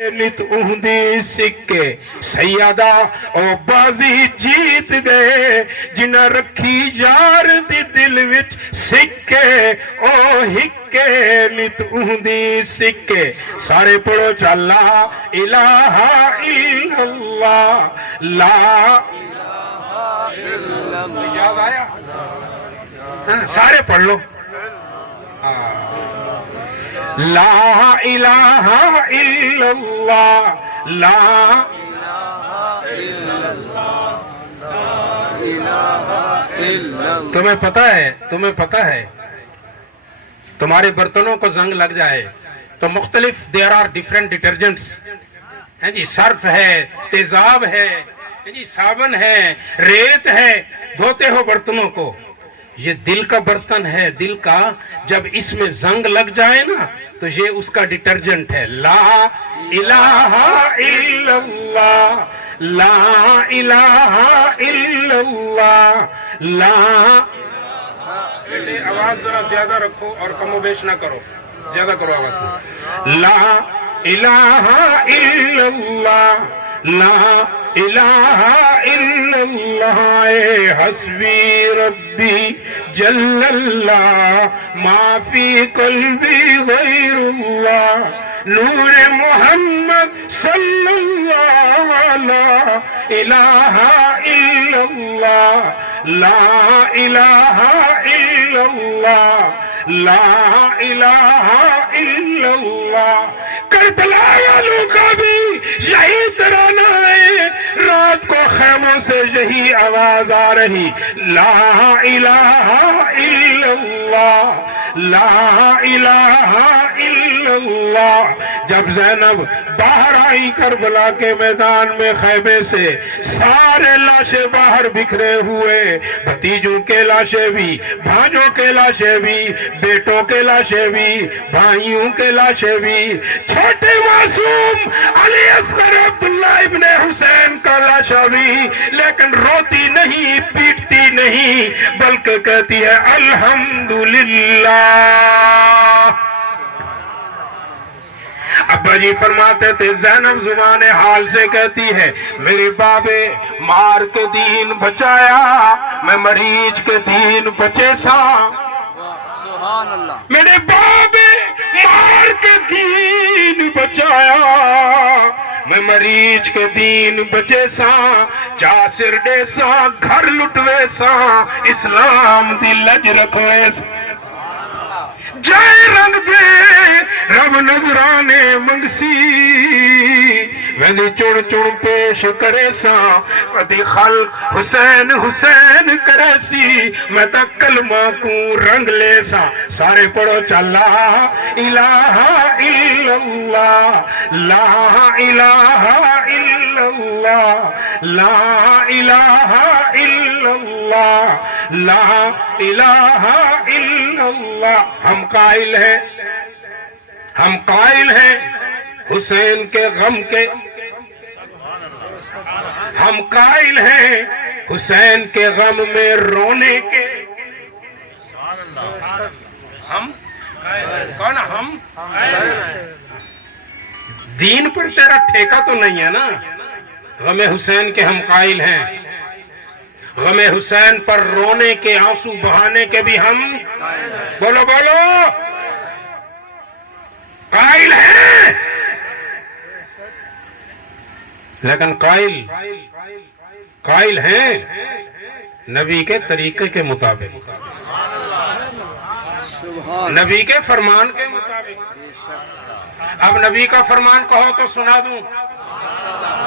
نت اہدی سکے سیادہ او بازی جیت گئے جنہ رکھی یار دی دل وچ سکے او ہکے نت اہدی سکے سارے پڑھو چا لا الہ الا اللہ لا یاد آیا سارے پڑھ لو لا الہ الا اللہ لا تمہیں پتہ ہے تمہارے برتنوں کو زنگ لگ جائے تو مختلف there are different detergents ہیں جی صرف ہے تیزاب ہے جی صابن ہے ریت ہے دھوتے ہو برتنوں کو یہ دل کا برتن ہے دل کا جب اس میں زنگ لگ جائے نا تو یہ اس کا ڈٹرجنٹ ہے لا الہ الا اللہ لا الہ الا اللہ لا آواز ذرا زیادہ رکھو اور کم و بیش نہ کرو زیادہ کرو آواز لا الہ الا اللہ لا الہ الا اللہ حسبی ربی جل اللہ ما فی قلبی غیر اللہ نور محمد صلی اللہ لا الہ الا اللہ لا الہ الا اللہ لا الہ الا اللہ کربلا والوں کا بھی یہی ترانہ ہے رات کو خیموں سے یہی آواز آ رہی لا الہ الا اللہ لا الہ الا اللہ جب زینب باہر آئی کربلا کے میدان میں خیمے سے سارے لاشیں باہر بکھرے ہوئے بھتیجوں کے لاشیں بھی بھانجوں کے لاشیں بھی بیٹوں کے لاشیں بھی بھائیوں کے لاشیں بھی چھوٹے معصوم علی اصغر عبداللہ ابن حسین کا لاشا بھی لیکن روتی نہیں پیٹتی نہیں بلکہ کہتی ہے الحمدللہ ابا جی فرماتے تھے زینب زبان حال سے کہتی ہے میرے بابے مار کے دین بچایا میں مریض کے دین بچے سا سبحان اللہ میرے بابے مار کے دین بچایا میں مریض کے دین بچے سا چاسر ڈے سا گھر لٹوے سا اسلام دی لج رکھوے سا جائے رنگ دے رب نظرانے منگسی ویندی چڑ چڑ پیش کرے سا ودی خلق حسین حسین کرے سی میں تا کلمہ کو رنگ لے سا سارے پڑھو چلا الہ الا اللہ لا الہ الا اللہ لا الہ الا اللہ لا الہ الا اللہ ہم قائل ہیں حسین کے غم کے ہم قائل ہیں حسین کے غم میں رونے کے ہم کون ہم دین پر تیرا ٹھیکہ تو نہیں ہے نا غم حسین کے ہم قائل ہیں غم حسین پر رونے کے آنسو بہانے کے بھی ہم بولو قائل ہیں لیکن قائل ہیں نبی کے طریقے کے مطابق نبی کے فرمان کے مطابق اب نبی کا فرمان کہو تو سنا دوں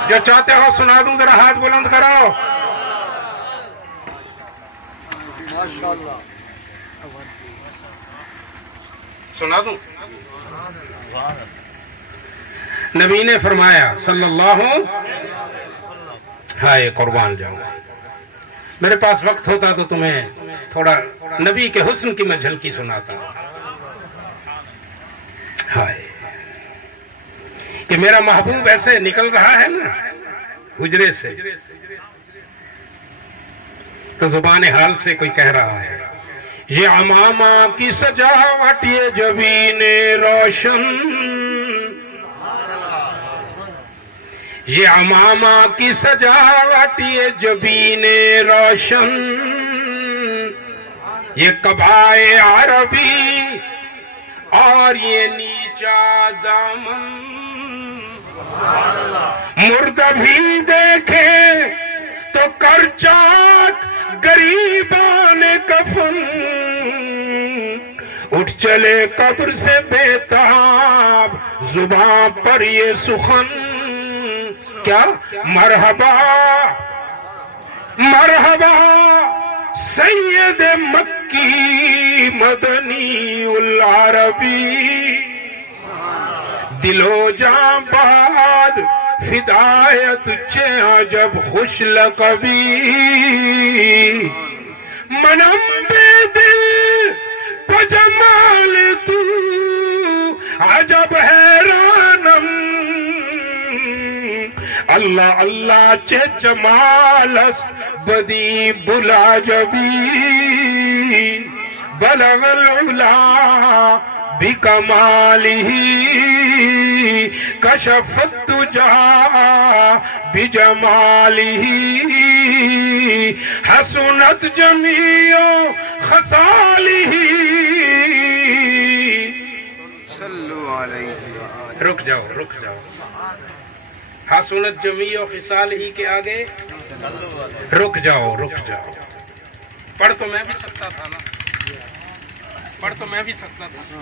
جو چاہتے ہو سنا دوں ذرا ہاتھ بلند کرو سنا دوں نبی نے فرمایا صلی اللہ ہائے قربان جاؤں میرے پاس وقت ہوتا تو تمہیں تھوڑا نبی کے حسن کی میں جھلکی سناتا ہائے کہ میرا محبوب ایسے نکل رہا ہے نا حجرے سے تو زبان حال سے کوئی کہہ رہا ہے یہ امامہ کی سجاوٹ یہ جبین روشن یہ امامہ کی سجاوٹ، یہ جبین روشن، یہ قبائے عربی اور یہ نیچا دامن، مردہ بھی دیکھے تو کر چاک گریبان کفن، اٹھ چلے قبر سے بےتاب زباں پر یہ سخن، کیا مرحبا مرحبا سید مکی مدنی العربی، دل و جاں باد فدایت چے عجب خوش لقبی، منم بے دل پجمال تو عجب حیرانم، اللہ اللہ چے جمال است بدی بلا جبی، بلغ العلا بکمالہ کشف الدجا بجمالہ، حسنت جمیع خصالہ۔ صلو علیہ رک جاؤ رک جاؤ، حسنت جمیع خصالہ کے آگے رک جاؤ رک جاؤ۔ پڑھ تو میں بھی سکتا تھا نا، پڑھ تو میں بھی سکتا تھا،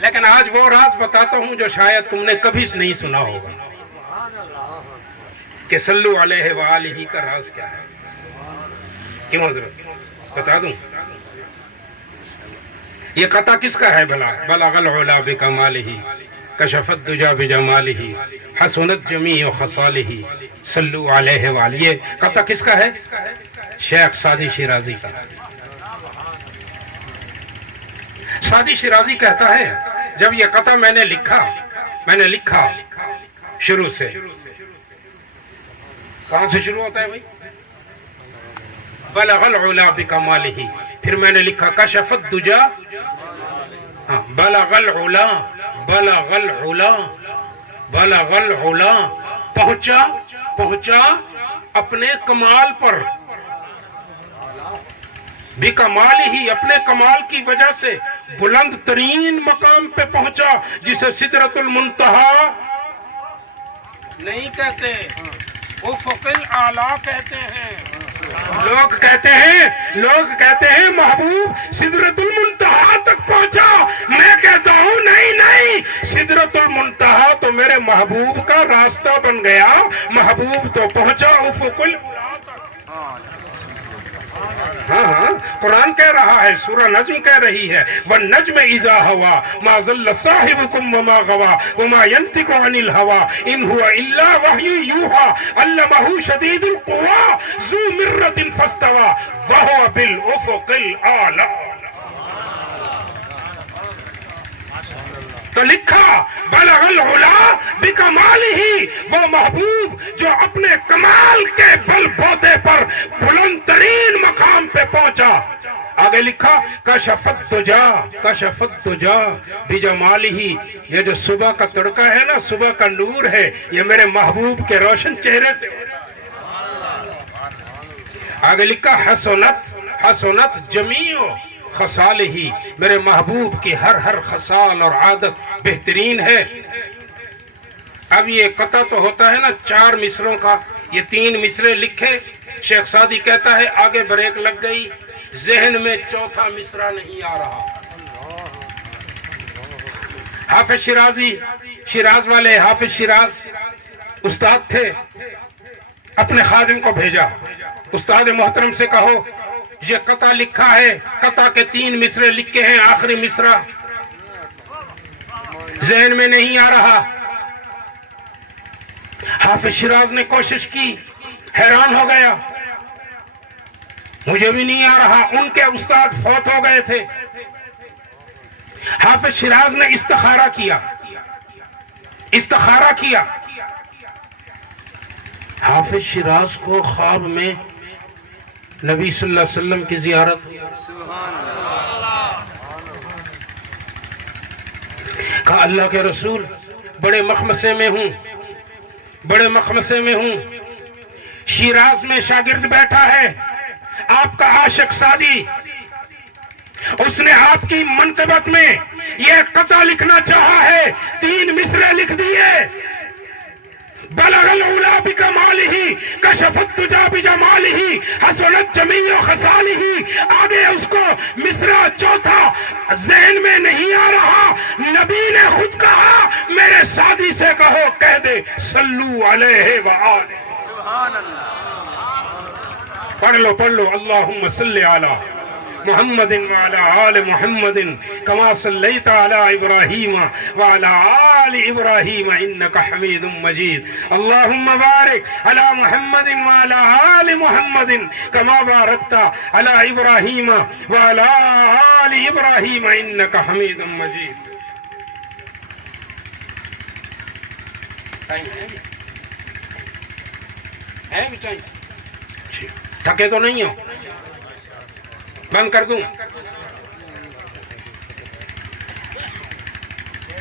لیکن آج وہ راز بتاتا ہوں جو شاید تم نے کبھی نہیں سنا ہوگا، کہ صلو علیہ وآلہ کا راز کیا ہے۔ کیوں حضرت بتا دوں؟ یہ قطع کس کا ہے بھلا؟ بلغ العلا بکمالہ کشف الدجا بجمالہ حسنت جمیع خصالہ صلو علیہ وآلہ، یہ قطع کس کا ہے؟ شیخ سعدی شیرازی کا۔ سعدی شیرازی کہتا ہے جب یہ قطع میں نے لکھا شروع سے، کہاں سے شروع ہوتا ہے بھائی؟ بلغ العلا بکمالہ، پھر میں نے لکھا کشف الدجا، بلغ العلا بلغ العلا بلغ العلا، پہنچا اپنے کمال پر، بکمال ہی اپنے کمال کی وجہ سے بلند ترین مقام پہ پہنچا، جسے سدرۃ المنتہا نہیں کہتے، افق الاعلی کہتے ہیں۔ لوگ کہتے ہیں محبوب سدرۃ المنتہا تک پہنچا، میں کہتا ہوں نہیں، سدرۃ المنتہا تو میرے محبوب کا راستہ بن گیا، محبوب تو پہنچا افق الاعلی تک۔ ہاں قرآن کہہ رہا ہے، سورہ نجم کہہ رہی ہے وَالنَّجْمِ إِذَا هَوَى مَا ضَلَّ صَاحِبُكُمْ وَمَا غَوَى وَمَا يَنطِقُ عَنِ الْهَوَى إِنْ هُوَ إِلَّا وَحْيٌ يُوحَىٰ عَلَّمَهُ شَدِيدُ الْقُوَىٰ ذُو مِرَّةٍ فَاسْتَوَىٰ وَهُوَ بِالْأُفُقِ الْأَعْلَىٰ۔ تو لکھا بلغ العلا بکمالہ، وہ محبوب جو اپنے کمال کے بل بوتے پر بلند ترین مقام پہ پہنچا۔ آگے لکھا کشف الدجا بجمالہ، یہ جو صبح کا تڑکا ہے نا، صبح کا نور ہے، یہ میرے محبوب کے روشن چہرے سے ہوتا ہے۔ آگے لکھا حسنت جمیع خصالہ، میرے محبوب کی ہر خصال اور عادت بہترین ہے۔ اب یہ قطع تو ہوتا ہے نا 4 مصروں کا، یہ 3 مصرے لکھے، شیخ سعدی کہتا ہے آگے بریک لگ گئی، ذہن میں چوتھا مصرع نہیں آ رہا۔ حافظ شیراز والے حافظ شیراز استاد تھے، اپنے خادم کو بھیجا، استاد محترم سے کہو یہ قطع لکھا ہے، قطع کے 3 مصرے لکھے ہیں، آخری مصرع ذہن میں نہیں آ رہا۔ حافظ شیراز نے کوشش کی، حیران ہو گیا، مجھے بھی نہیں آ رہا، ان کے استاد فوت ہو گئے تھے۔ حافظ شیراز نے استخارہ کیا، حافظ شیراز کو خواب میں نبی صلی اللہ علیہ وسلم کی زیارت، کہا اللہ کے رسول بڑے مخمصے میں ہوں، بڑے مخمصے میں ہوں، شیراز میں شاگرد بیٹھا ہے آپ کا عاشق سعدی، اس نے آپ کی منقبت میں یہ قطع لکھنا چاہا ہے، 3 مصرے لکھ دیے، بلغ العلا بکمالہ کشف الدجا بجمالہ حسنت جمیع خصالہ، آگے اس کو مصرع چوتھا ذہن میں نہیں آ رہا، نبی نے خود کہا میرے سعدی سے کہو کہہ دے صلو علیہ وآلہ، سبحان اللہ. پڑھ لو اللہم صلی علی محمد وعلی آل محمد کما صلیت علی ابراہیم وعلی آل ابراہیم انکا حمید مجید، اللہم بارک علی محمد وعلی آل محمد کما بارکت علی ابراہیم وعلی آل ابراہیم انکا حمید مجید. تھکے تو نہیں ہو؟ بند کر دوں؟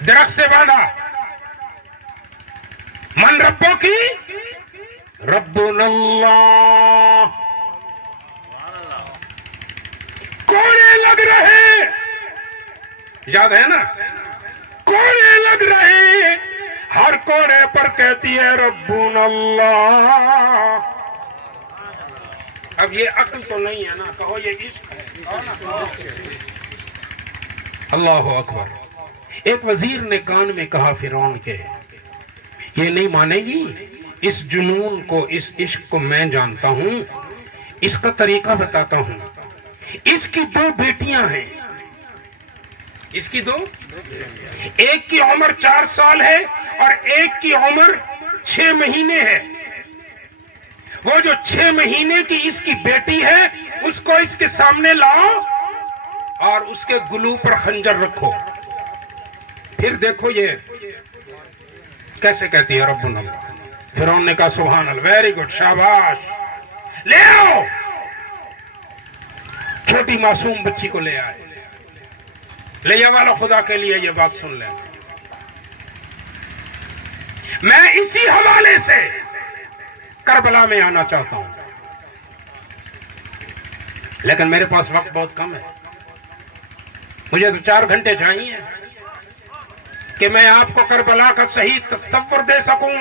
درخت سے باندھا، من ربوں کی ربنا اللہ، کوڑے لگ رہے، یاد ہے نا؟ کوڑے لگ رہے، ہر کوڑے پر کہتی ہے ربنا اللہ. اب یہ عقل تو نہیں ہے نا، کہو یہ عشق ہے. اللہ اکبر. ایک وزیر نے کان میں کہا فرعون کے، یہ نہیں مانے گی، اس جنون کو، اس عشق کو میں جانتا ہوں، اس کا طریقہ بتاتا ہوں. اس کی 2 بیٹیاں ہیں، اس کی 2، ایک کی عمر 4 سال ہے اور ایک کی عمر 6 مہینے ہے. وہ جو 6 مہینے کی اس کی بیٹی ہے اس کو اس کے سامنے لاؤ اور اس کے گلو پر خنجر رکھو، پھر دیکھو یہ کیسے کہتی ہے ربنا اللہ. فرعون نے کہا سبحان اللہ، ویری گڈ، شاباش، لے آؤ. چھوٹی معصوم بچی کو لے آئے. لے جا والا خدا کے لیے یہ بات سن لینا، میں اسی حوالے سے کربلا میں آنا چاہتا ہوں، لیکن میرے پاس وقت بہت کم ہے، مجھے تو 4 گھنٹے چاہیے کہ میں آپ کو کربلا کا صحیح تصور دے سکوں.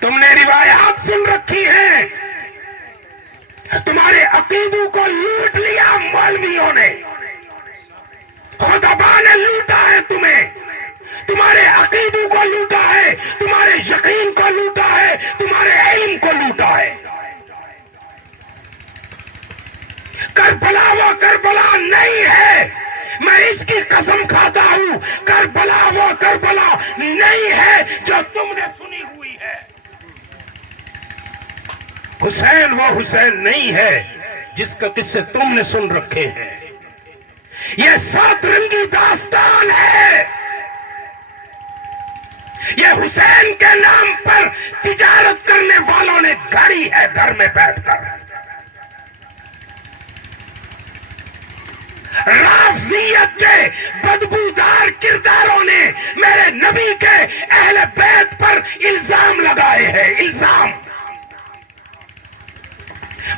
تم نے روایات سن رکھی ہیں، تمہارے عقیدوں کو لوٹ لیا مولویوں نے، خطبہ نے لوٹا ہے تمہیں، تمہارے عقیدوں کو لوٹا ہے، تمہارے یقین کو لوٹا ہے، تمہارے علم کو لوٹا ہے. کربلا وہ کربلا نہیں ہے، میں اس کی قسم کھاتا ہوں، کربلا وہ کربلا نہیں ہے جو تم نے سنی ہوئی ہے. حسین وہ حسین نہیں ہے جس کا قصے تم نے سن رکھے ہیں. یہ 7 رنگی داستان ہے، یہ حسین کے نام پر تجارت کرنے والوں نے گھڑی ہے گھر میں بیٹھ کر. رافضیت کے بدبودار کرداروں نے میرے نبی کے اہل بیت پر الزام لگائے ہیں، الزام.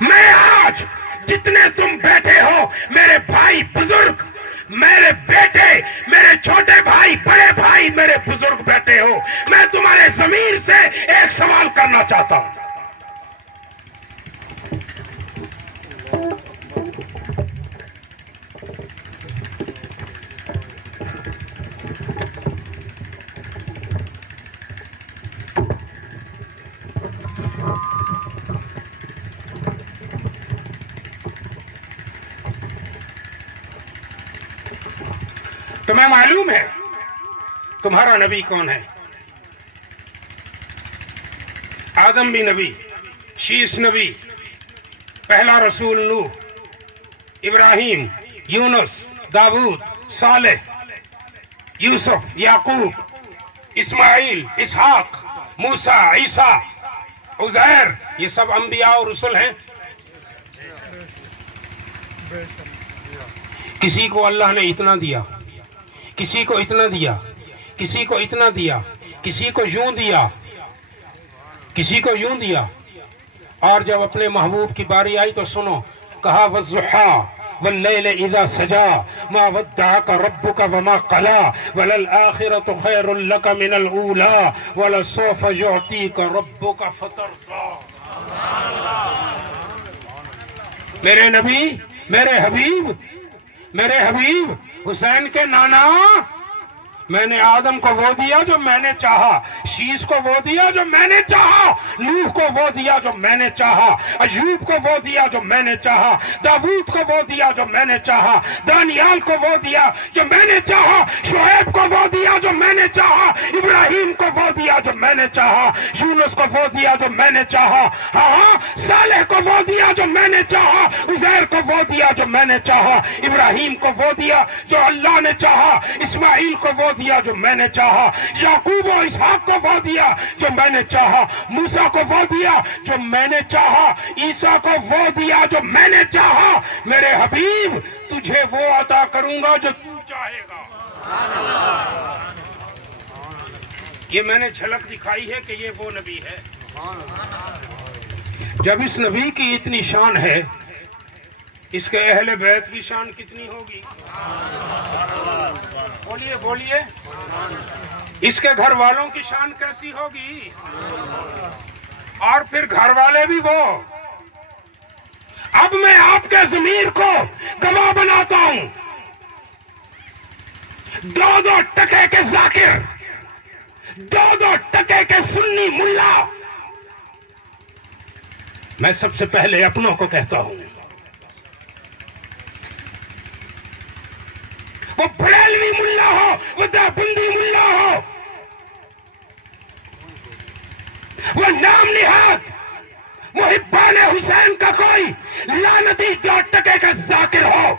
میں آج جتنے تم بیٹھے ہو میرے بھائی بزرگ، میرے بیٹے، میرے چھوٹے بھائی، بڑے بھائی، میرے بزرگ بیٹھے ہو، میں تمہارے ضمیر سے ایک سوال کرنا چاہتا ہوں. تمہیں معلوم ہے تمہارا نبی کون ہے؟ آدم بھی نبی، شیش نبی، پہلا رسول نوح، ابراہیم، یونس، داؤد، صالح، یوسف، یعقوب، اسماعیل، اسحاق، موسیٰ، عیسیٰ، عزیر، یہ سب انبیاء اور رسول ہیں. کسی کو اللہ نے اتنا دیا، کسی کو اتنا دیا، کسی کو اتنا دیا، کسی کو یوں دیا، کسی کو یوں دیا، اور جب اپنے محبوب کی باری آئی تو سنو، کہا والضحیٰ واللیل اذا سجا ما ودعک ربک وما قلا وللآخرۃ خیر لک من الاولی ولسوف یعطیک ربک فترضی۔ میرے نبی، میرے حبیب حسین کے نانا، میں نے آدم کو وہ دیا جو میں نے چاہا، شیش کو وہ دیا جو میں نے چاہا، نوح کو وہ دیا جو میں نے چاہا، ایوب کو وہ دیا جو میں نے چاہا، داؤد کو وہ دیا جو میں نے چاہا، دانیال کو وہ دیا جو میں نے چاہا، شعیب کو وہ دیا جو میں نے چاہا، ابراہیم کو وہ دیا جو میں نے چاہا، یونس کو وہ دیا جو میں نے چاہا، ہاں صالح کو وہ دیا جو میں نے چاہا، عزیر کو وہ دیا جو میں نے چاہا، ابراہیم کو وہ دیا جو اللہ نے چاہا، اسماعیل کو وہ دیا جو میں نے چاہا، یعقوب و اسحاق کو وہ دیا جو میں نے چاہا، موسیٰ کو وہ دیا جو میں نے چاہا، عیسیٰ کو وہ دیا جو میں نے چاہا۔ میرے حبیب تجھے وہ عطا کروں گا جو تو چاہے گا۔ یہ میں نے جھلک دکھائی ہے کہ یہ وہ نبی ہے۔ جب اس نبی کی اتنی شان ہے، اس کے اہل بیت کی شان کتنی ہوگی؟ بولیے بولیے، اس کے گھر والوں کی شان کیسی ہوگی؟ اور پھر گھر والے بھی وہ۔ اب میں آپ کے ضمیر کو گواہ بناتا ہوں، دو ٹکے کے ذاکر، دو ٹکے کے سنی ملا، میں سب سے پہلے اپنوں کو کہتا ہوں، وہ بریلوی ملا ہو، وہ دیوبندی ملا ہو، وہ نام نہاد محبان حسین کا کوئی لعنتی 2 ٹکے کا ذاکر ہو،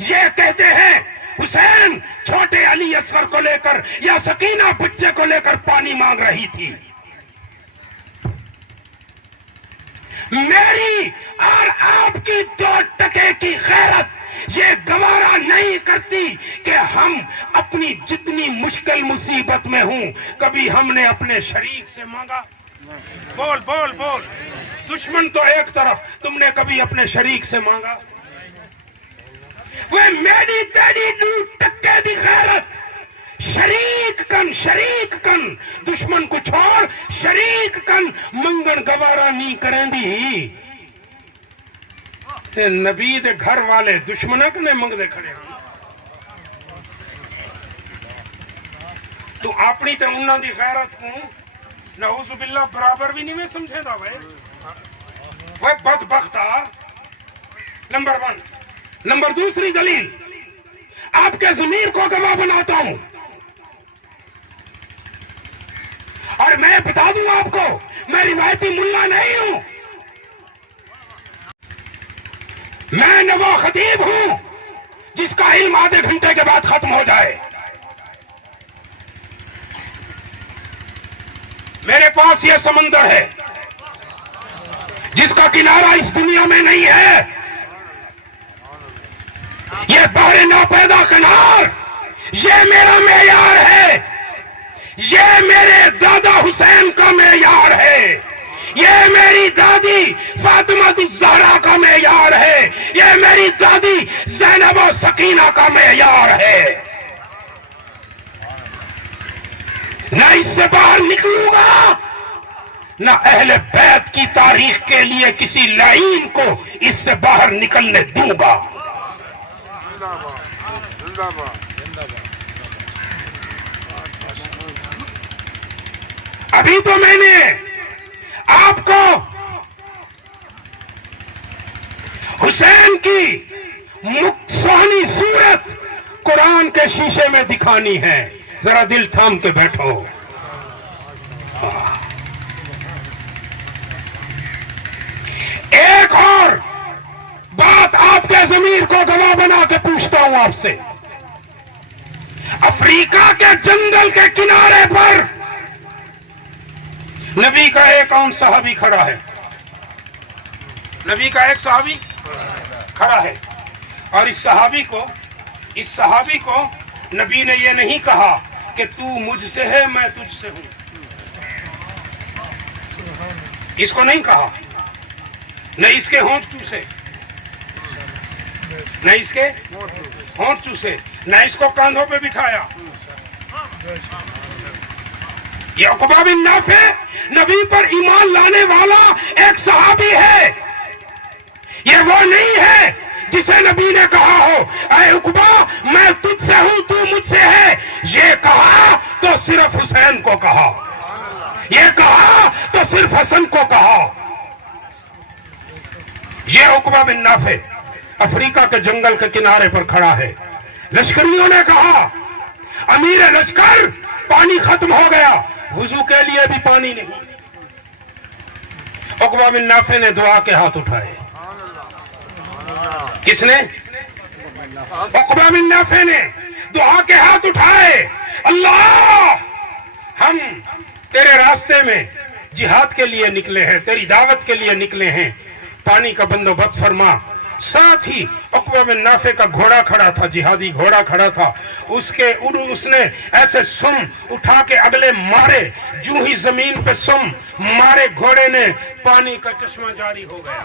یہ کہتے ہیں حسین چھوٹے علی اصغر کو لے کر یا سکینہ بچے کو لے کر پانی مانگ رہی تھی۔ میری اور آپ کی 2 ٹکے کی غیرت یہ گوارا نہیں کرتی کہ ہم اپنی جتنی مشکل مصیبت میں ہوں کبھی ہم نے اپنے شریک سے مانگا؟ بول بول بول، دشمن تو ایک طرف، تم نے کبھی اپنے شریک سے مانگا؟ وہ میری تیری 2 ٹکے دی غیرت، شریک کن دشمن کو چھوڑ شریک کن منگن گوارا نہیں کریں دی۔ نبی دے گھر والے دشمنہ کنے منگ دے کھڑے ہیں، تو اپنی تے انہاں دی غیرت کو نعوذ باللہ برابر بھی نہیں میں سمجھے دا وہ بدبختہ۔ نمبر 1۔ نمبر 2 دلیل، آپ کے ضمیر کو گواہ بناتا ہوں، اور میں بتا دوں آپ کو، میں روایتی ملا نہیں ہوں، میں نوا خطیب ہوں جس کا علم آدھے گھنٹے کے بعد ختم ہو جائے۔ میرے پاس یہ سمندر ہے جس کا کنارہ اس دنیا میں نہیں ہے، یہ بحر ناپیدا کنار، یہ میرا معیار ہے، یہ میرے دادا حسین کا معیار ہے، یہ میری دادی فاطمہ الزہرا کا معیار ہے، یہ میری دادی زینب و سکینہ کا معیار ہے۔ نہ اس سے باہر نکلوں گا، نہ اہل بیت کی تاریخ کے لیے کسی لعین کو اس سے باہر نکلنے دوں گا۔ ابھی تو میں نے آپ کو حسین کی سونی صورت قرآن کے شیشے میں دکھانی ہے، ذرا دل تھام کے بیٹھو۔ ایک اور بات آپ کے ضمیر کو گواہ بنا کے پوچھتا ہوں آپ سے، افریقہ کے جنگل کے کنارے پر نبی کا ایک اور صحابی کھڑا ہے، نبی کا ایک صحابی کھڑا ہے، اور اس صحابی کو نبی نے یہ نہیں کہا کہ تو مجھ سے ہے میں تجھ سے ہوں. اس کو نہیں کہا نہ اس کے ہونٹ چوسے، نہ اس کے ہونٹ چوسے، نہ اس کو کاندھوں پہ بٹھایا. یہ عقبہ بن نافع نبی پر ایمان لانے والا ایک صحابی ہے. یہ وہ نہیں ہے جسے نبی نے کہا ہو اے عقبہ میں تجھ سے ہوں تو مجھ سے ہے. یہ کہا تو صرف حسین کو کہا، یہ کہا تو صرف حسن کو کہا. یہ عقبہ بن نافع افریقہ کے جنگل کے کنارے پر کھڑا ہے. لشکریوں نے کہا امیر لشکر پانی ختم ہو گیا، وضو کے لیے بھی پانی نہیں. عقبہ بن نافع نے دعا کے ہاتھ اٹھائے. کس نے؟ عقبہ بن نافع نے دعا کے ہاتھ اٹھائے. اللہ ہم تیرے راستے میں جہاد کے لیے نکلے ہیں، تیری دعوت کے لیے نکلے ہیں، پانی کا بندوبست فرما. ساتھ ہی عقبہ بن نافع کا گھوڑا کھڑا تھا، جہادی گھوڑا کھڑا تھا. اس نے ایسے سم اٹھا کے اگلے مارے، جو ہی زمین پہ سم مارے گھوڑے نے پانی کا چشمہ جاری ہو گیا.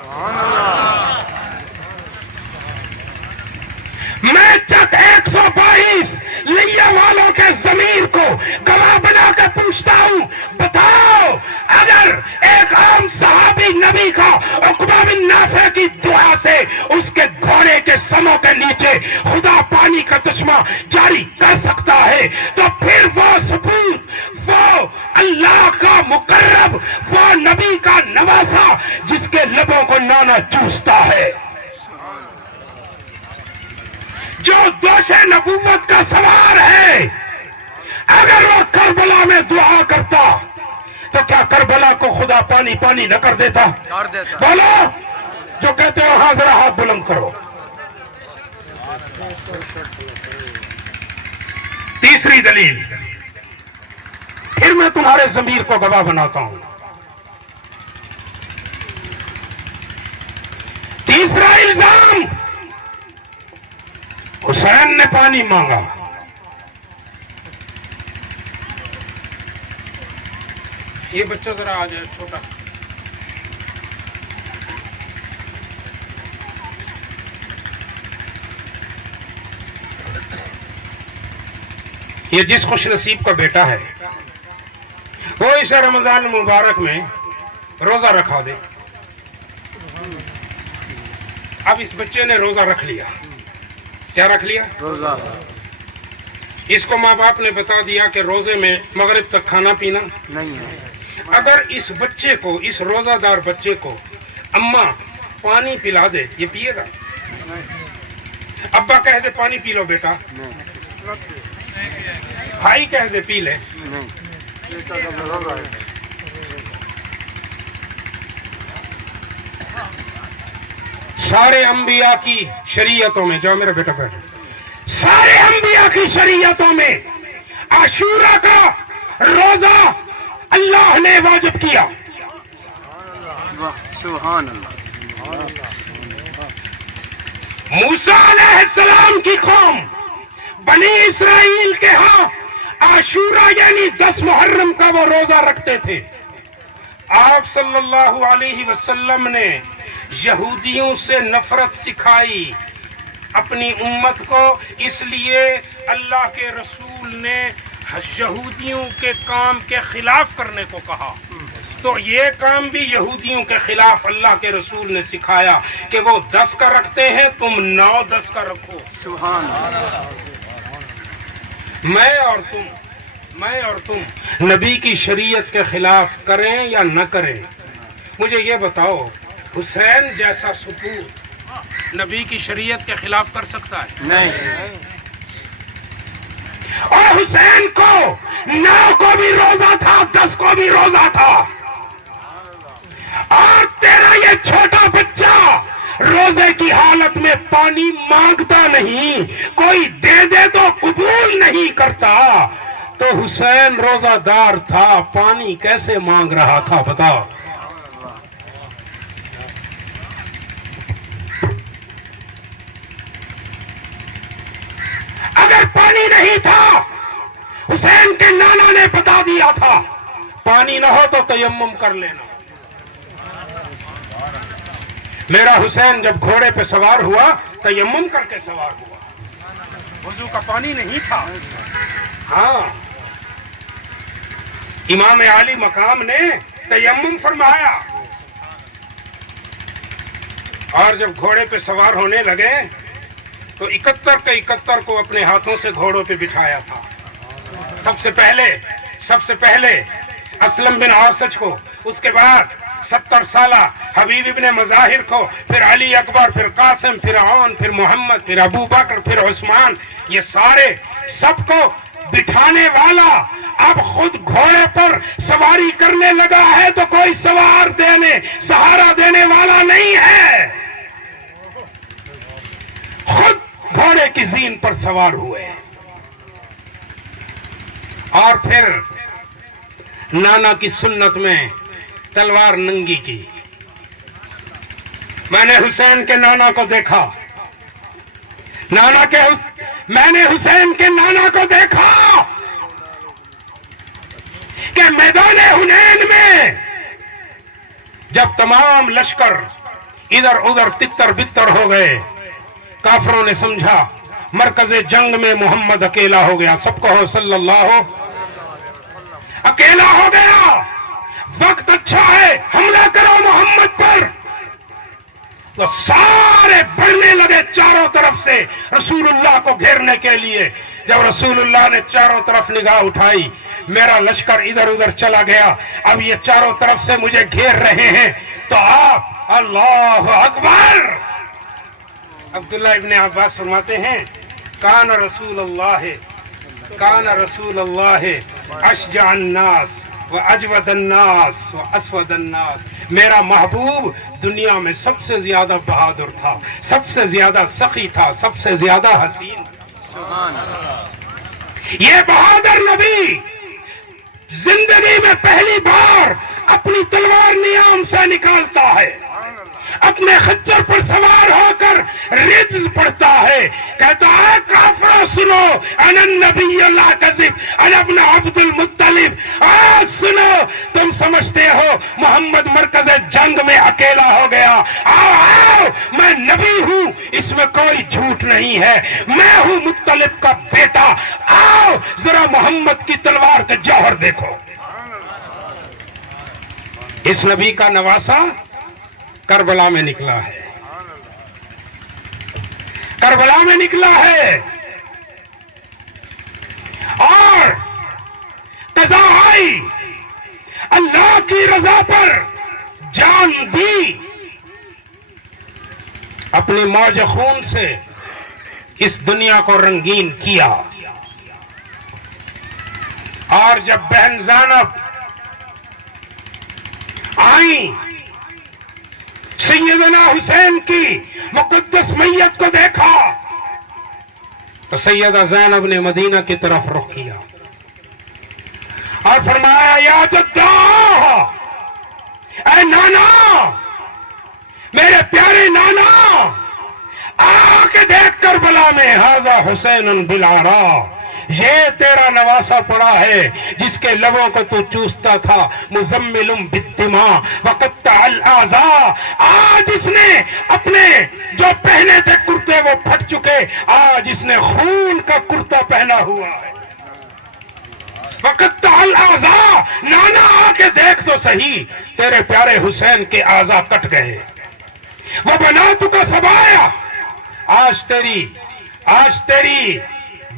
میں چک 122 لیا والوں کے ضمیر کو گواہ بنا کے پوچھتا ہوں، بتاؤ اگر ایک عام صحابی نبی کا عقبہ بن نافع کی دعا سے اس کے گھوڑے کے سموں کے نیچے خدا پانی کا چشمہ جاری کر سکتا ہے تو پھر وہ ثبوت، وہ اللہ کا مقرب، وہ نبی کا نواسا جس کے لبوں کو نانا چوستا ہے، جو دوش نبوت کا سوار ہے، اگر وہ کربلا میں دعا کرتا تو کیا کربلا کو خدا پانی پانی نہ کر دیتا؟ بولو جو کہتے ہو ہاں ذرا ہاتھ بلند کرو. تیسری دلیل پھر میں تمہارے ضمیر کو گواہ بناتا ہوں. تیسرا الزام، حسین نے پانی مانگا. یہ بچہ ذرا آ جائے چھوٹا. یہ جس خوش نصیب کا بیٹا ہے وہ اسے رمضان مبارک میں روزہ رکھا دے. اب اس بچے نے روزہ رکھ لیا. کیا رکھ لیا؟ روزہ. اس کو ماں باپ نے بتا دیا کہ روزے میں مغرب تک کھانا پینا نہیں ہے. اگر اس بچے کو، اس روزہ دار بچے کو اماں پانی پلا دے، یہ پیے گا؟ ابا کہہ دے پانی پی لو بیٹا، بھائی کہہ دے پی لے، سارے انبیاء کی شریعتوں میں، جاؤ میرا بیٹا بیٹھا، سارے انبیاء کی شریعتوں میں عاشورہ کا روزہ اللہ نے واجب کیا. سبحان اللہ. موسیٰ علیہ السلام کی قوم بنی اسرائیل کے ہاں عاشورہ یعنی 10 محرم کا وہ روزہ رکھتے تھے. آپ صلی اللہ علیہ وسلم نے یہودیوں سے نفرت سکھائی اپنی امت کو، اس لیے اللہ کے رسول نے یہودیوں کے کام کے خلاف کرنے کو کہا. تو یہ کام بھی یہودیوں کے خلاف اللہ کے رسول نے سکھایا کہ وہ 10 کا رکھتے ہیں، تم 9-10 کا رکھو. سبحان اللہ. میں اور تم نبی کی شریعت کے خلاف کریں یا نہ کریں. مجھے یہ بتاؤ حسین جیسا سپوت نبی کی شریعت کے خلاف کر سکتا ہے؟ نہیں. اور حسین کو 9 کو بھی روزہ تھا، 10 کو بھی روزہ تھا، اور تیرا یہ چھوٹا بچہ روزے کی حالت میں پانی مانگتا نہیں، کوئی دے دے تو قبول نہیں کرتا. تو حسین روزہ دار تھا، پانی کیسے مانگ رہا تھا بتاؤ؟ اگر پانی نہیں تھا حسین کے نانا نے بتا دیا تھا پانی نہ ہو تو تیمم کر لینا. میرا حسین جب گھوڑے پہ سوار ہوا تیمم کر کے سوار ہوا. وضو کا پانی نہیں تھا. ہاں امام عالی مقام نے تیمم فرمایا. اور جب گھوڑے پہ سوار ہونے لگے تو 71 کے 71 کو اپنے ہاتھوں سے گھوڑوں پہ بٹھایا تھا. سب سے پہلے اسلم بن عاصج کو، اس کے بعد 70 سالہ حبیب ابن مظاہر کو، پھر علی اکبر، پھر قاسم، پھر عون، پھر محمد، پھر ابو بکر، پھر عثمان. یہ سارے سب کو بٹھانے والا اب خود گھوڑے پر سواری کرنے لگا ہے تو کوئی سہارا دینے والا نہیں ہے. خود گھوڑے کی زین پر سوار ہوئے اور پھر نانا کی سنت میں تلوار ننگی کی. میں نے حسین کے نانا کو دیکھا، میں نے حسین کے نانا کو دیکھا کہ میدان حنین میں جب تمام لشکر ادھر ادھر تتر بتر ہو گئے، کافروں نے سمجھا مرکز جنگ میں محمد اکیلا ہو گیا. سب کہو صلی اللہ، اکیلا ہو گیا، وقت اچھا ہے، حملہ کرو محمد پر. تو سارے بڑھنے لگے چاروں طرف سے رسول اللہ کو گھیرنے کے لیے. جب رسول اللہ نے چاروں طرف نگاہ اٹھائی، میرا لشکر ادھر ادھر چلا گیا، اب یہ چاروں طرف سے مجھے گھیر رہے ہیں، تو آپ اللہ اکبر. عبداللہ ابن عباس فرماتے ہیں کان رسول اللہ اشجع الناس و اجود الناس و اسود الناس. میرا محبوب دنیا میں سب سے زیادہ بہادر تھا، سب سے زیادہ سخی تھا، سب سے زیادہ حسین. سبحان اللہ. یہ بہادر نبی زندگی میں پہلی بار اپنی تلوار نیام سے نکالتا ہے، اپنے خچر پر سوار ہو کر رجز پڑھتا ہے، کہتا ہے کافروں سنو، انا النبی لا کذب، انا ابن عبد المطلب. سنو، تم سمجھتے ہو محمد مرکز جنگ میں اکیلا ہو گیا، آؤ میں نبی ہوں، اس میں کوئی جھوٹ نہیں ہے، میں ہوں مطلب کا بیٹا، آؤ ذرا محمد کی تلوار کا جوہر دیکھو. اس نبی کا نواسا کربلا میں نکلا ہے، کربلا میں نکلا ہے. اور قضا آئی، اللہ کی رضا پر جان دی، اپنی موج خون سے اس دنیا کو رنگین کیا. اور جب بہن زینب آئیں، سیدنا حسین کی مقدس میت کو دیکھا تو سیدہ زینب نے مدینہ کی طرف رخ کیا اور فرمایا یا جدہ، اے نانا، میرے پیارے نانا، آ کے دیکھ کربلا میں ھذا حسین بالعرا، یہ تیرا نواسا پڑا ہے جس کے لبوں کو تو چوستا تھا، مزمل بالدماء وقطع الاعضاء. آج اس نے اپنے جو پہنے تھے کرتے وہ پھٹ چکے، آج اس نے خون کا کرتا پہنا ہوا ہے. وقطع الاعضاء، نانا آ کے دیکھ تو صحیح، تیرے پیارے حسین کے اعضاء کٹ گئے. وہ بناتک سبایا، آج تیری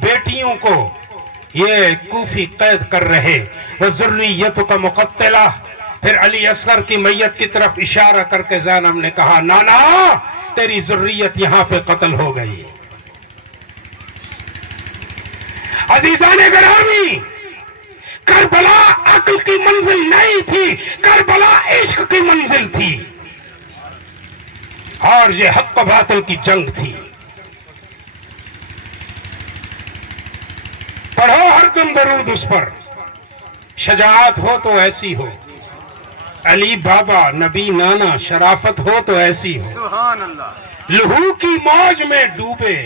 بیٹیوں کو یہ کوفی قید کر رہے. وذریتک مقتلہ. پھر علی اصغر کی میت کی طرف اشارہ کر کے زینب نے کہا نانا تیری ذریت یہاں پہ قتل ہو گئی. عزیزان گرامی، کربلا عقل کی منزل نہیں تھی، کربلا عشق کی منزل تھی، اور یہ حق و باطل کی جنگ تھی. پڑھو ہر دم درود اس پر. شجاعت ہو تو ایسی ہو، علی بابا نبی نانا شرافت ہو تو ایسی ہو. سبحان اللہ. لہو کی موج میں ڈوبے،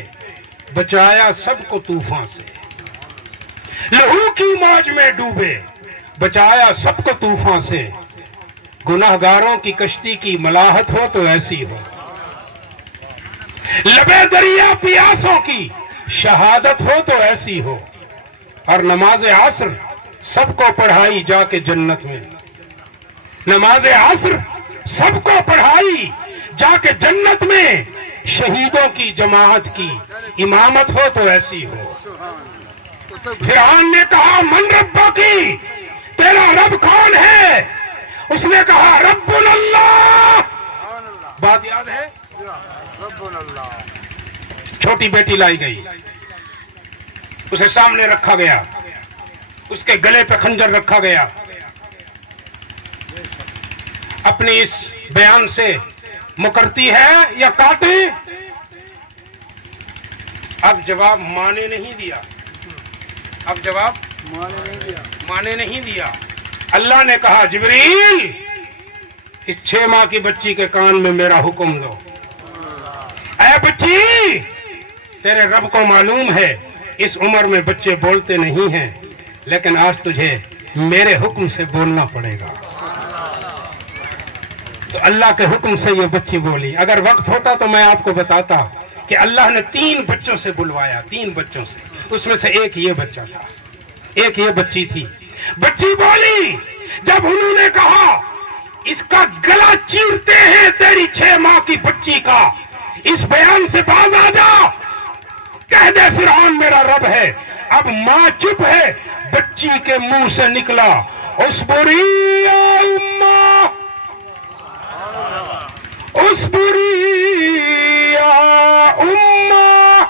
بچایا سب کو طوفان سے. لہو کی موج میں ڈوبے بچایا سب کو طوفان سے. گناہگاروں کی کشتی کی ملاحت ہو تو ایسی ہو. لبے دریا پیاسوں کی شہادت ہو تو ایسی ہو. اور نماز عصر سب کو پڑھائی جا کے جنت میں. نماز عصر سب کو پڑھائی جا کے جنت میں. شہیدوں کی جماعت کی امامت ہو تو ایسی ہو. فرعون نے کہا من ربا کی، تیرا رب کون ہے؟ اس نے کہا رب اللہ. بات یاد ہے؟ چھوٹی بیٹی لائی گئی، اسے سامنے رکھا گیا، اس کے گلے پہ خنجر رکھا گیا. اپنی اس بیان سے مکرتی ہے یا کاٹیں؟ اب جواب ماں نے نہیں دیا. اب جواب ماں نے نہیں دیا. اللہ نے کہا جبریل اس 6 ماہ کی بچی کے کان میں میرا حکم دو. اے بچی، تیرے رب کو معلوم ہے اس عمر میں بچے بولتے نہیں ہیں، لیکن آج تجھے میرے حکم سے بولنا پڑے گا. تو اللہ کے حکم سے یہ بچی بولی. اگر وقت ہوتا تو میں آپ کو بتاتا کہ اللہ نے 3 بچوں سے بلوایا، 3 بچوں سے. اس میں سے ایک یہ بچہ تھا، ایک یہ بچی تھی. بچی بولی. جب انہوں نے کہا اس کا گلا چیرتے ہیں تیری 6 ماہ کی بچی کا، اس بیان سے باز آ جا، کہہ دے فرعون میرا رب ہے. اب ماں چپ ہے. بچی کے منہ سے نکلا اصبری یا اماں، اصبری یا اماں،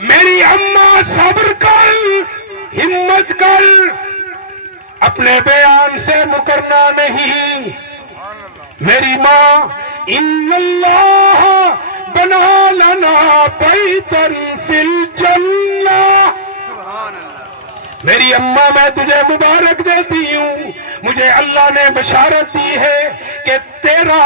میری اماں صبر کر، ہمت کر، اپنے بیان سے مکرنا نہیں. میری ماں ان اللہ بنا لنا بیتن فی الجنہ. میری اماں میں تجھے مبارک دیتی ہوں، مجھے اللہ نے بشارت دی ہے کہ تیرا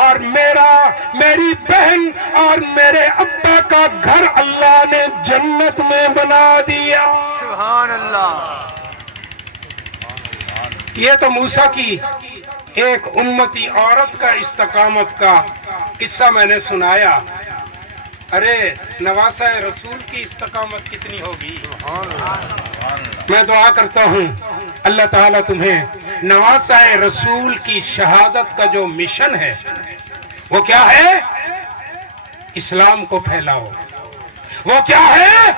اور میرا، میری بہن اور میرے ابا کا گھر اللہ نے جنت میں بنا دیا. سبحان اللہ. یہ تو موسیٰ کی ایک امتی عورت کا استقامت کا قصہ میں نے سنایا. ارے نواسہ رسول کی استقامت کتنی ہوگی. میں دعا کرتا ہوں اللہ تعالیٰ تمہیں نواسہ رسول کی شہادت کا جو مشن ہے وہ کیا ہے؟ اسلام کو پھیلاؤ. وہ کیا ہے؟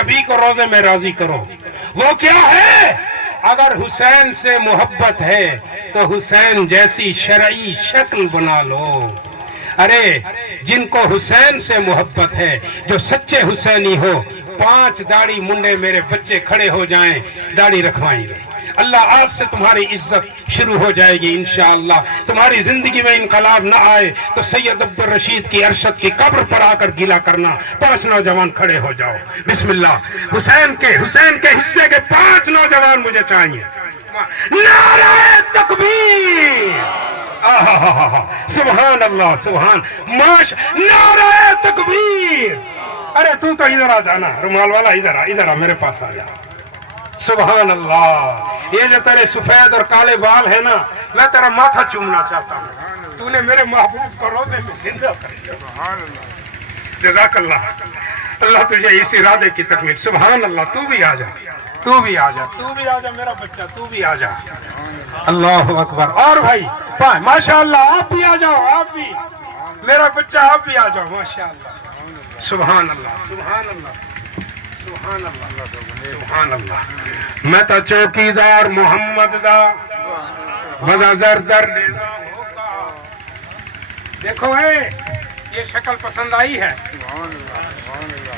نبی کو روزے میں راضی کرو. وہ کیا ہے؟ اگر حسین سے محبت ہے تو حسین جیسی شرعی شکل بنا لو. ارے جن کو حسین سے محبت ہے، جو سچے حسینی ہو، 5 داڑھی منڈے میرے بچے کھڑے ہو جائیں، داڑھی رکھوائیں گے. اللہ آج سے تمہاری عزت شروع ہو جائے گی انشاءاللہ. تمہاری زندگی میں انقلاب نہ آئے تو سید عبدالرشید کی ارشد کی قبر پر آ کر گیلا کرنا. 5 نوجوان کھڑے ہو جاؤ. بسم اللہ. حسین کے حصے کے 5 نوجوان مجھے چاہیے. نعرہ تکبیر. سبحان اللہ، سبحان نعرہ تکبیر. ارے تو ادھر آ جانا، رومال والا ادھر آ میرے پاس آ جا. سبحان اللہ. یہ جو تیرے سفید اور کالے بال ہے نا، میں تیرا ماتھا چومنا چاہتا ہوں. تو نے میرے محبوب کو روزے میں زندہ کر دیا. جزاک اللہ. اللہ تجھے اس ارادے کی تکمیل. سبحان اللہ. تو بھی آ جا، تو بھی آ جا میرا بچہ، تو بھی آ جا. اللہ اکبر. اور بھائی ماشاء اللہ آپ بھی آ جاؤ، آپ بھی میرا بچہ، آپ بھی آ جاؤ. ماشاء اللہ. سبحان اللہ، سبحان اللہ، سبحان اللہ، سبحان اللہ. میں تو چوکیدار محمد دا ودا در در دیدا ہوگا. دیکھو یہ شکل پسند آئی ہے.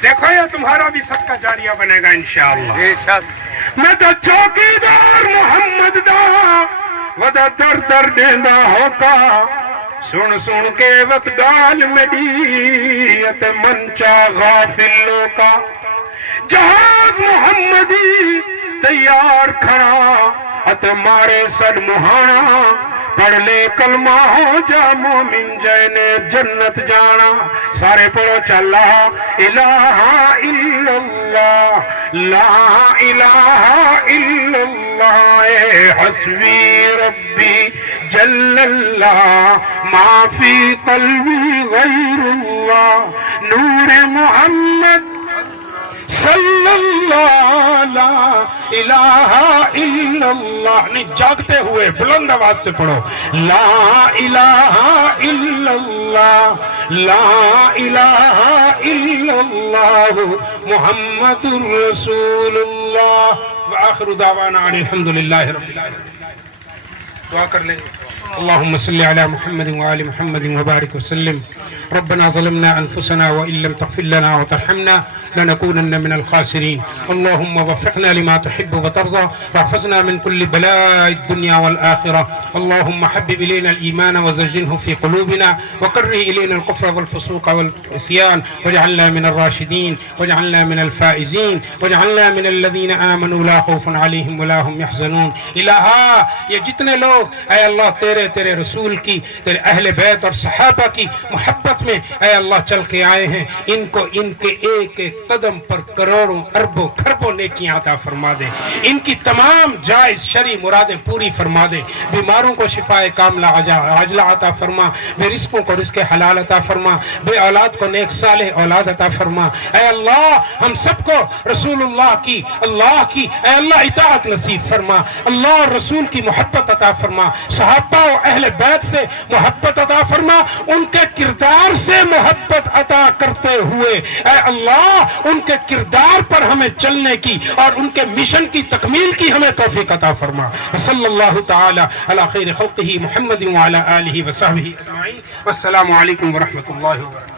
دیکھو یہ تمہارا بھی صدقہ جاریہ بنے گا انشاءاللہ. میں تو چوکیدار محمد دا ودا در در دیدا ہوگا. سن سن کے وقت ڈال مڈیت منچا غافلوں کا. جہاز محمدی تیار کھڑا ات مارے سر مہانا پڑھ لے کلمہ ہو جا مومن جینے جنت جانا سارے پڑھو چا لا الہ الا اللہ لا الہ الا اللہ حسبی ربی جل اللہ ما فی قلبی غیر اللہ نور محمد صلی اللہ لا الہ الا اللہ نہیں جاگتے ہوئے بلند آواز سے پڑھو لا الہ الا اللہ لا الہ الا اللہ محمد رسول اللہ وآخر دعوانا عن الحمدللہ رب العالمین دعا کر لیں اللہم صلی علی محمد وآل محمد وبارک وسلم ربنا ظلمنا أنفسنا وإن لم تغفر لنا وترحمنا لنكونن من الخاسرين اللهم وفقنا لما تحب وترضى واحفظنا من كل بلاء الدنيا والآخرة اللهم حبب إلينا الإيمان وزينه في قلوبنا وكره إلينا الكفر والفسوق والعصيان واجعلنا من الراشدين واجعلنا من الفائزين واجعلنا من الذين آمنوا لا خوف عليهم ولا هم يحزنون الہا یہ جتنے لوگ اے اللہ تیرے رسول کی تیرے اہل بیت اور صحابہ کی محبت میں اے اللہ چل کے آئے ہیں ان کو ان کے ایک ایک قدم پر کروڑوں اربوں کھربوں نیکیاں عطا فرما دے ان کی تمام جائز شرعی مرادیں پوری فرما دے بیماروں کو شفاء کاملہ عاجلہ عطا فرما بے رزقوں کو رزق حلال عطا فرما بے اولاد کو نیک صالح اولاد عطا فرما اے اللہ ہم سب کو رسول اللہ کی اے اللہ اطاعت نصیب فرما اللہ اور رسول کی محبت عطا فرما صحابہ و اہل بیت سے محبت عطا فرما ان کے کردار سے محبت عطا کرتے ہوئے اے اللہ ان کے کردار پر ہمیں چلنے کی اور ان کے مشن کی تکمیل کی ہمیں توفیق عطا فرما صلی اللہ تعالی علی خیر خلقہ محمد وعلی آلہ وصحبہ اجمعین والسلام علیکم ورحمۃ اللہ وبرکاتہ